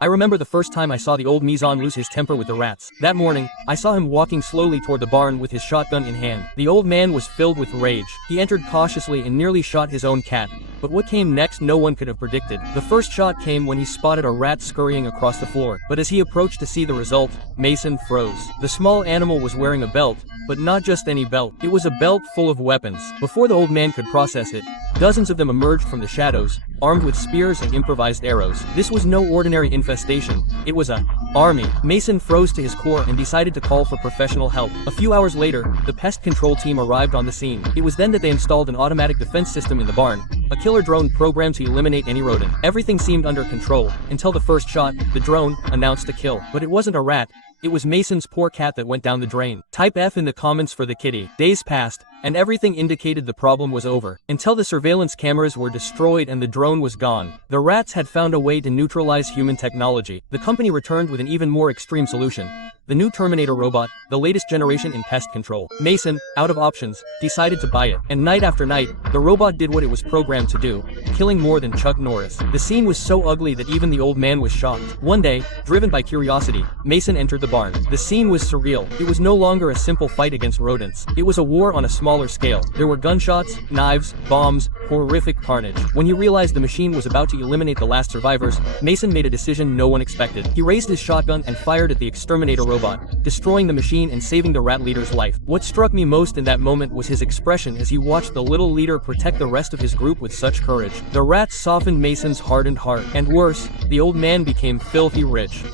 I remember the first time I saw the old Mason lose his temper with the rats. That morning, I saw him walking slowly toward the barn with his shotgun in hand. The old man was filled with rage. He entered cautiously and nearly shot his own cat. But what came next no one could have predicted. The first shot came when he spotted a rat scurrying across the floor. But as he approached to see the result, Mason froze. The small animal was wearing a belt, but not just any belt. It was a belt full of weapons. Before the old man could process it, dozens of them emerged from the shadows, armed with spears and improvised arrows. This was no ordinary infestation. It was an army. Mason froze to his core and decided to call for professional help. A few hours later, the pest control team arrived on the scene. It was then that they installed an automatic defense system in the barn, a killer drone programmed to eliminate any rodent. Everything seemed under control, until the first shot. The drone announced a kill. But it wasn't a rat. It was Mason's poor cat that went down the drain. Type F in the comments for the kitty. Days passed, and everything indicated the problem was over, until the surveillance cameras were destroyed and the drone was gone. The rats had found a way to neutralize human technology. The company returned with an even more extreme solution: the new Terminator robot, the latest generation in pest control. Mason, out of options, decided to buy it. And night after night, the robot did what it was programmed to do, killing more than Chuck Norris. The scene was so ugly that even the old man was shocked. One day, driven by curiosity, Mason entered the barn. The scene was surreal. It was no longer a simple fight against rodents. It was a war on a smaller scale. There were gunshots, knives, bombs, horrific carnage. When he realized the machine was about to eliminate the last survivors, Mason made a decision no one expected. He raised his shotgun and fired at the exterminator robot, destroying the machine and saving the rat leader's life. What struck me most in that moment was his expression as he watched the little leader protect the rest of his group with such courage. The rats softened Mason's hardened heart, and worse, the old man became filthy rich.